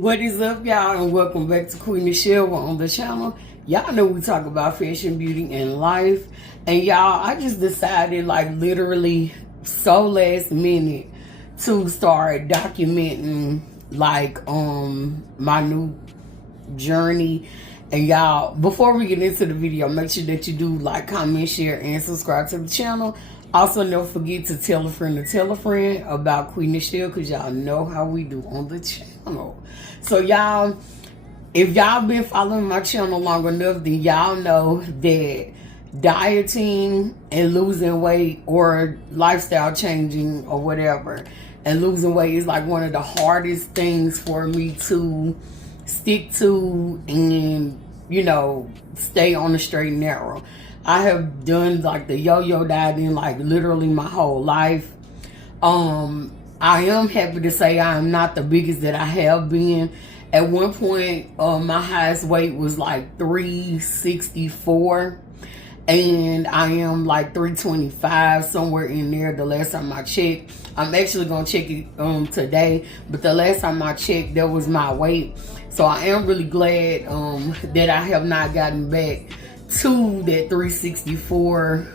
What is up, y'all, and welcome back to Qui Nichelle on the channel. Y'all know we talk about fashion, beauty, and life. And y'all, I just decided, like, literally so last minute to start documenting, like, my new journey. And y'all, before we get into the video, make sure that you do like, comment, share, and subscribe to the channel. Also, don't forget to tell a friend about Qui Nichelle, because y'all know how we do on the channel. So y'all, if y'all been following my channel long enough, then y'all know that dieting and losing weight, or lifestyle changing or whatever, and losing weight is like one of the hardest things for me to stick to and, you know, stay on the straight and narrow. I have done like the yo-yo dieting like literally my whole life. I am happy to say I am not the biggest that I have been. At one point, my highest weight was like 364, and I am like 325, somewhere in there the last time I checked. I'm actually gonna check it today, but the last time I checked, that was my weight. So I am really glad that I have not gotten back to that 364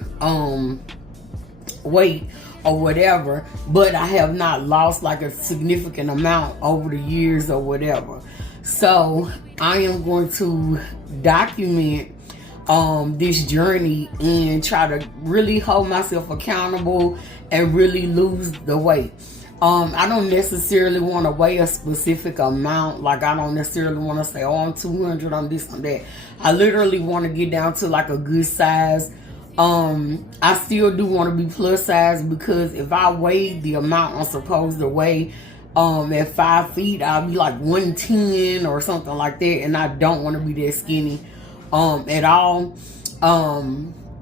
weight or whatever, but I have not lost like a significant amount over the years or whatever. So I am going to document this journey and try to really hold myself accountable and really lose the weight. I don't necessarily want to weigh a specific amount. Like, I don't necessarily want to say, oh, I'm 200, I'm this, I'm that. I literally want to get down to like a good size. I still do want to be plus size, because if I weigh the amount I'm supposed to weigh at 5 feet, I'll be like 110 or something like that, and I don't want to be that skinny at all.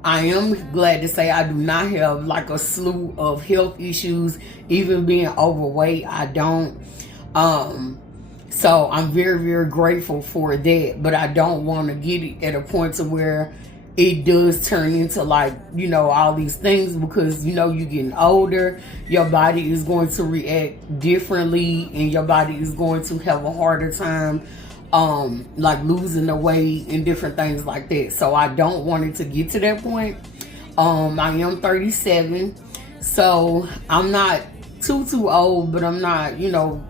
I am glad to say I do not have like a slew of health issues, even being overweight. I don't. So I'm very, very grateful for that, but I don't want to get it at a point to where it does turn into like, you know, all these things, because, you know, you're getting older, your body is going to react differently, and your body is going to have a harder time like losing the weight and different things like that. So I don't want it to get to that point. I am 37, so I'm not too old, but I'm not, you know,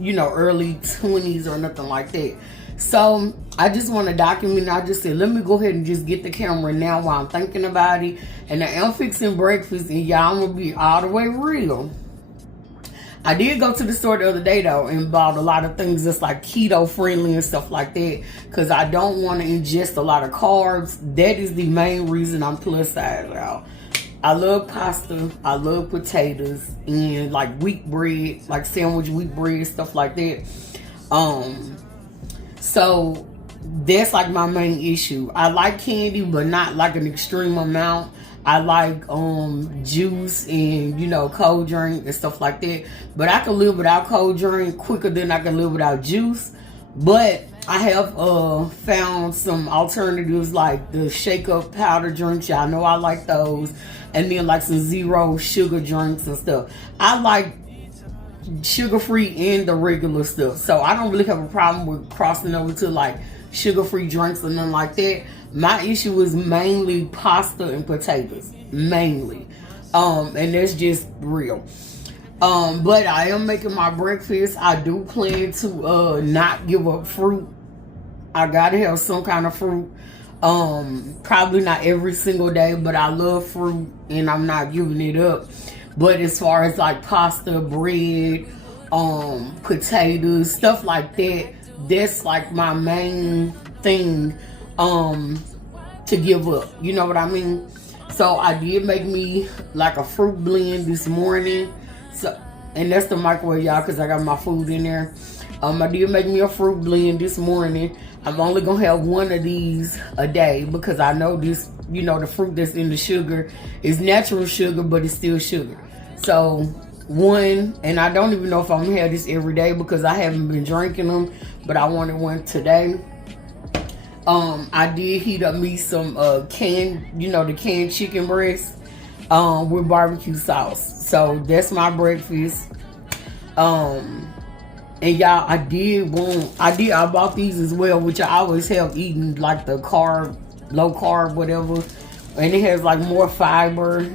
early 20s or nothing like that. So I just want to document. I just said, let me go ahead and just get the camera now while I'm thinking about it. And I am fixing breakfast, and y'all, I'm gonna be all the way real. I did go to the store the other day though and bought a lot of things that's like keto friendly and stuff like that, because I don't want to ingest a lot of carbs. That is the main reason I'm plus size, y'all. I love pasta, I love potatoes, and like wheat bread, like sandwich wheat bread, stuff like that. So that's like my main issue. I like candy, but not like an extreme amount. I like juice and, you know, cold drink and stuff like that. But I can live without cold drink quicker than I can live without juice. But I have found some alternatives, like the shake up powder drinks. Y'all know I like those. And then like some zero sugar drinks and stuff. I like sugar free and the regular stuff. So I don't really have a problem with crossing over to like sugar free drinks or nothing like that. My issue is mainly pasta and potatoes, mainly. And that's just real. But I am making my breakfast. I do plan to not give up fruit. I gotta have some kind of fruit. Probably not every single day, but I love fruit and I'm not giving it up. But as far as like pasta, bread, potatoes, stuff like that, that's like my main thing to give up. You know what I mean? So I did make me like a fruit blend this morning. So, and that's the microwave, y'all, because I got my food in there. I did make me a fruit blend this morning. I'm only gonna have one of these a day, because I know this, you know, the fruit that's in the sugar is natural sugar, but it's still sugar. So one, and I don't even know if I'm gonna have this every day because I haven't been drinking them, but I wanted one today. I did heat up me some canned, you know, the canned chicken breast with barbecue sauce. So that's my breakfast. And y'all, I bought these as well, which I always have eaten, like the low carb, whatever. And it has like more fiber,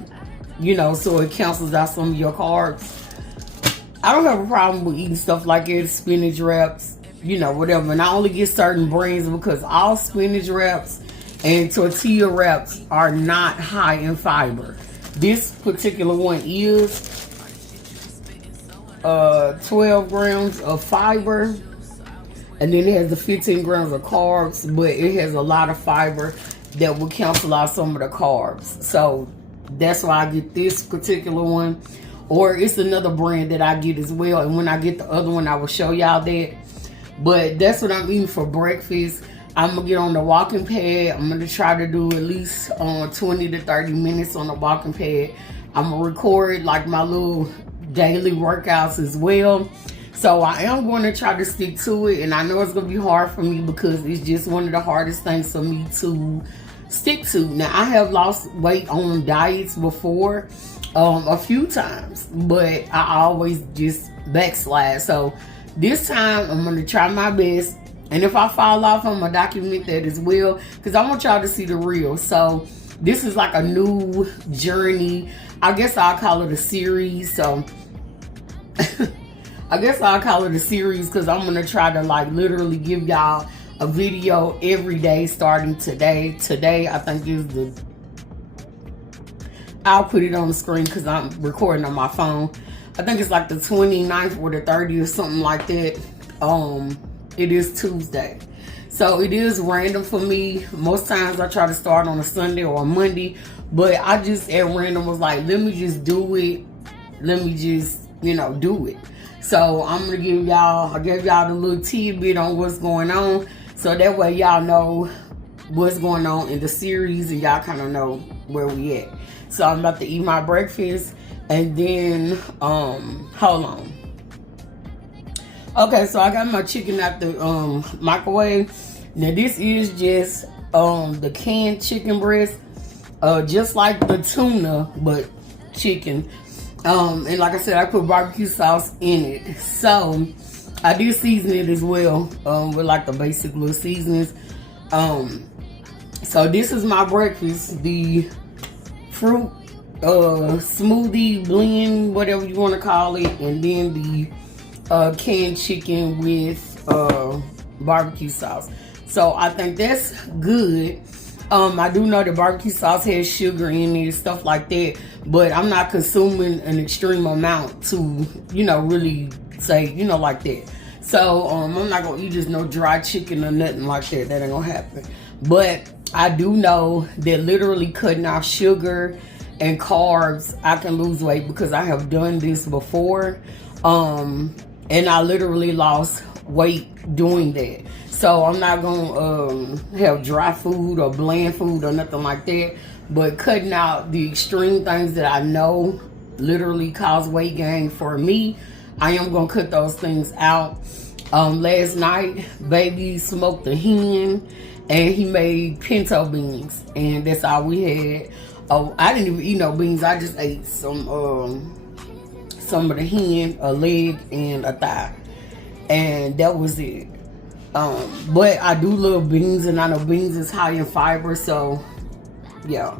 you know, so it cancels out some of your carbs. I don't have a problem with eating stuff like it, spinach wraps, you know, whatever. And I only get certain brands because all spinach wraps and tortilla wraps are not high in fiber. This particular one is 12 grams of fiber, and then it has the 15 grams of carbs, but it has a lot of fiber that will cancel out some of the carbs. So that's why I get this particular one. Or it's another brand that I get as well, and when I get the other one I will show y'all that. But that's what I'm eating for breakfast. I'm gonna get on the walking pad. I'm gonna try to do at least 20 to 30 minutes on the walking pad. I'm gonna record like my little daily workouts as well. So I am going to try to stick to it, and I know it's going to be hard for me because it's just one of the hardest things for me to stick to. Now, I have lost weight on diets before a few times, but I always just backslide. So this time I'm going to try my best, and if I fall off, I'm going to document that as well because I want y'all to see the real. So this is like a new journey. I guess I'll call it a series. So I guess I'll call it a series because I'm going to try to like literally give y'all a video every day starting today. Today, I think is I'll put it on the screen because I'm recording on my phone. I think it's like the 29th or the 30th or something like that. It is Tuesday. So it is random for me. Most times I try to start on a Sunday or a Monday, but I just at random was like, let me just do it. Let me just, you know, do it. So I'm gonna I gave y'all the little tidbit on what's going on, so that way y'all know what's going on in the series and y'all kind of know where we at. So I'm about to eat my breakfast, and then hold on. Okay, so I got my chicken out the microwave. Now this is just the canned chicken breast, just like the tuna, but chicken. And like I said, I put barbecue sauce in it. So I did season it as well with like the basic little seasonings. So this is my breakfast, the fruit smoothie blend, whatever you want to call it, and then the canned chicken with barbecue sauce. So I think that's good. I do know that barbecue sauce has sugar in it, stuff like that, but I'm not consuming an extreme amount to, you know, really say, you know, like that. So I'm not gonna eat just no dry chicken or nothing like that. That ain't gonna happen. But I do know that literally cutting off sugar and carbs, I can lose weight because I have done this before. And I literally lost weight doing that. So I'm not gonna have dry food or bland food or nothing like that, but cutting out the extreme things that I know literally cause weight gain for me, I am gonna cut those things out. Last night, baby smoked a hen and he made pinto beans, and that's all we had. Oh, I didn't even eat no beans. I just ate some of the hen, a leg and a thigh, and that was it. But I do love beans, and I know beans is high in fiber, so yeah.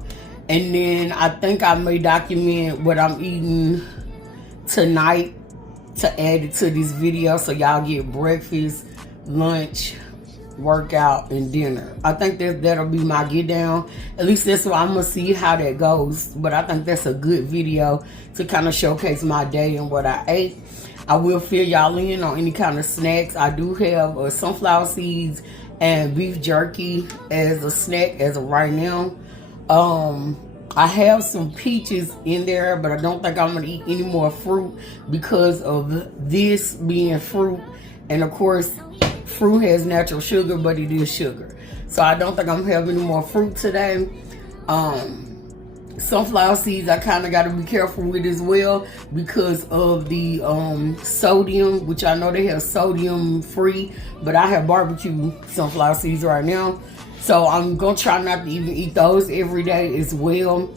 And then I think I may document what I'm eating tonight to add it to this video, so y'all get breakfast, lunch, workout, and dinner. I think that'll be my get down. At least that's what I'm gonna see how that goes. But I think that's a good video to kind of showcase my day and what I ate. I will fill y'all in on any kind of snacks. I do have sunflower seeds and beef jerky as a snack as of right now. I have some peaches in there, but I don't think I'm gonna eat any more fruit because of this being fruit. And of course, fruit has natural sugar, but it is sugar. So I don't think I'm having any more fruit today. Sunflower seeds I kind of got to be careful with as well because of the sodium, which I know they have sodium free, but I have barbecue sunflower seeds right now. So I'm going to try not to even eat those every day as well.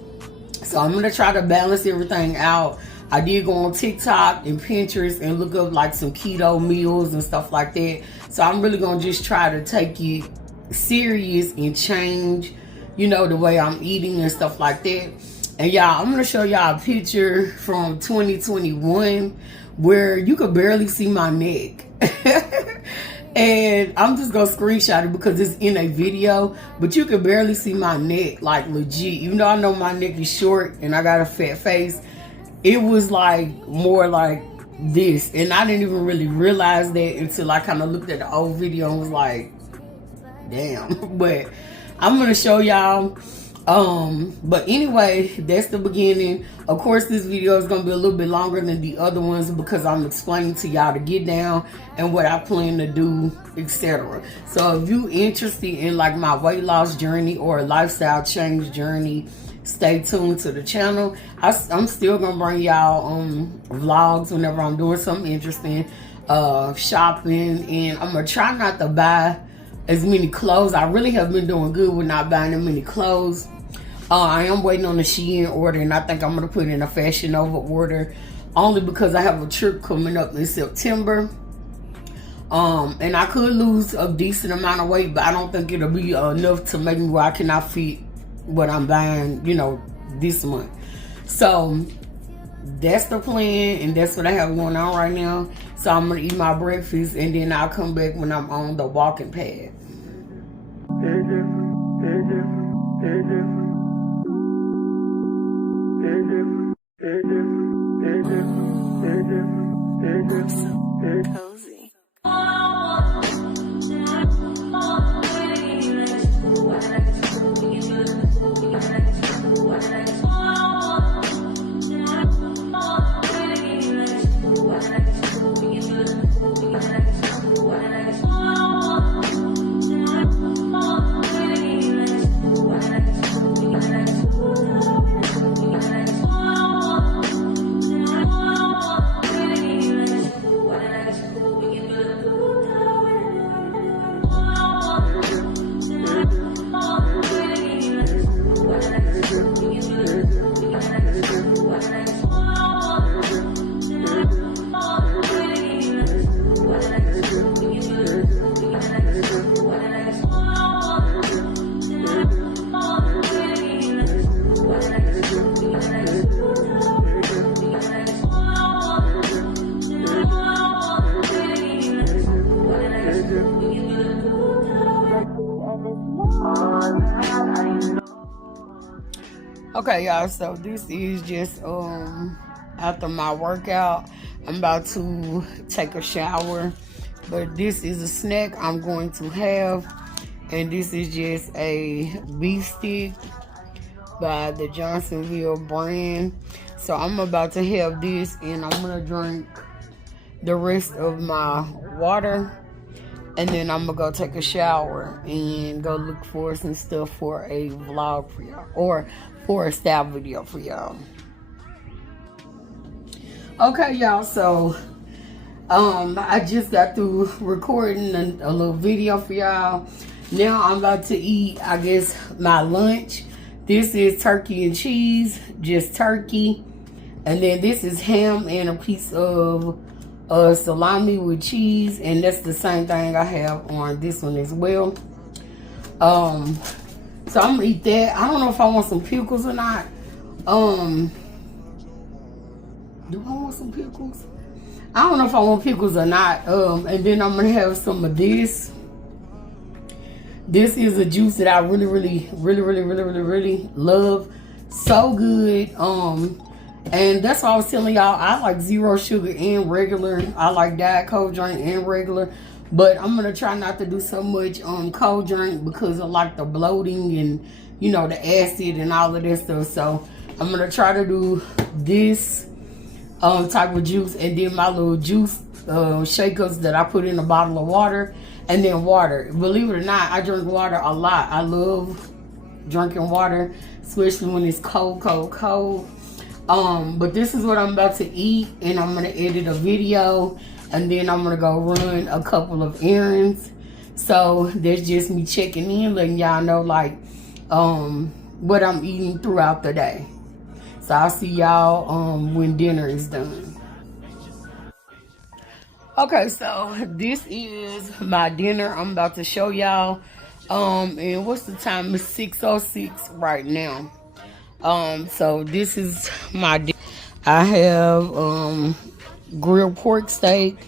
So I'm going to try to balance everything out. I did go on TikTok and Pinterest and look up like some keto meals and stuff like that. So I'm really gonna just try to take it serious and change, you know, the way I'm eating and stuff like that. And y'all, I'm gonna show y'all a picture from 2021 where you could barely see my neck. And I'm just gonna screenshot it because it's in a video, but you could barely see my neck, like legit. Even though I know my neck is short and I got a fat face, it was like more like this. And I didn't even really realize that until I kind of looked at the old video and was like, damn. But I'm gonna show y'all. But anyway, that's the beginning. Of course, this video is gonna be a little bit longer than the other ones because I'm explaining to y'all to get down and what I plan to do, etc. So if you interested in like my weight loss journey or lifestyle change journey, stay tuned to the channel. I'm still gonna bring y'all vlogs whenever I'm doing something interesting, shopping, and I'm gonna try not to buy as many clothes. I really have been doing good with not buying that many clothes. I am waiting on the Shein order, and I think I'm going to put in a Fashion Nova order only because I have a trip coming up in September. And I could lose a decent amount of weight, but I don't think it'll be enough to make me where I cannot fit what I'm buying, you know, this month. So that's the plan, and that's what I have going on right now. So I'm going to eat my breakfast, and then I'll come back when I'm on the walking pad. Cozy. Okay, y'all, so this is just after my workout. I'm about to take a shower, but this is a snack I'm going to have, and this is just a beef stick by the Johnsonville brand. So I'm about to have this, and I'm gonna drink the rest of my water, and then I'm gonna go take a shower and go look for some stuff for a vlog for y'all, or for a style video for y'all. Okay, y'all, so I just got through recording a little video for y'all. Now I'm about to eat, I guess, my lunch. This is turkey and cheese, just turkey, and then this is ham and a piece of salami with cheese, and that's the same thing I have on this one as well. So I'm gonna eat that. I don't know if I want some pickles or not. Do I want some pickles? I don't know if I want pickles or not. And then I'm gonna have some of this. This is a juice that I really love. So good. And that's why I was telling y'all, I like zero sugar and regular. I like Diet Cold drink and regular. But I'm going to try not to do so much cold drink because of like the bloating and, you know, the acid and all of that stuff. So I'm going to try to do this type of juice, and then my little juice shakers that I put in a bottle of water, and then water. Believe it or not, I drink water a lot. I love drinking water, especially when it's cold. But this is what I'm about to eat, and I'm going to edit a video, and then I'm going to go run a couple of errands. So that's just me checking in, letting y'all know like what I'm eating throughout the day. So So I'll see y'all when dinner is done. Okay, so this is my dinner. I'm about to show y'all. And what's the time? It's 6:06 right now. So this is my dinner. I have grilled pork steak,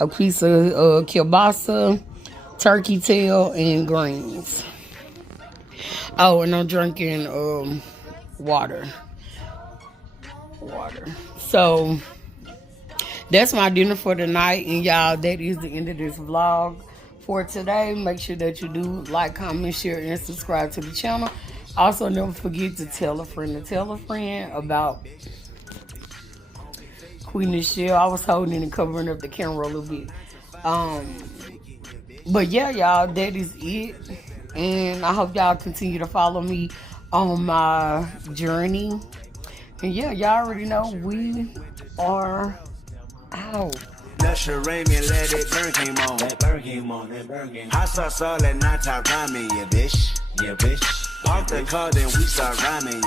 a piece of kielbasa, turkey tail, and greens. Oh, and I'm drinking water. So that's my dinner for tonight, and y'all, that is the end of this vlog for today. Make sure that you do like, comment, share, and subscribe to the channel. Also, never forget to tell a friend about Qui Nichelle. I was holding and covering up the camera a little bit. But yeah, y'all, that is it. And I hope y'all continue to follow me on my journey. And yeah, y'all already know we are out. Lusher Raymond, let it burn came on. Hot sauce all at night, top rhyming, yeah, bitch. Park the car, then we start rhyming, yeah.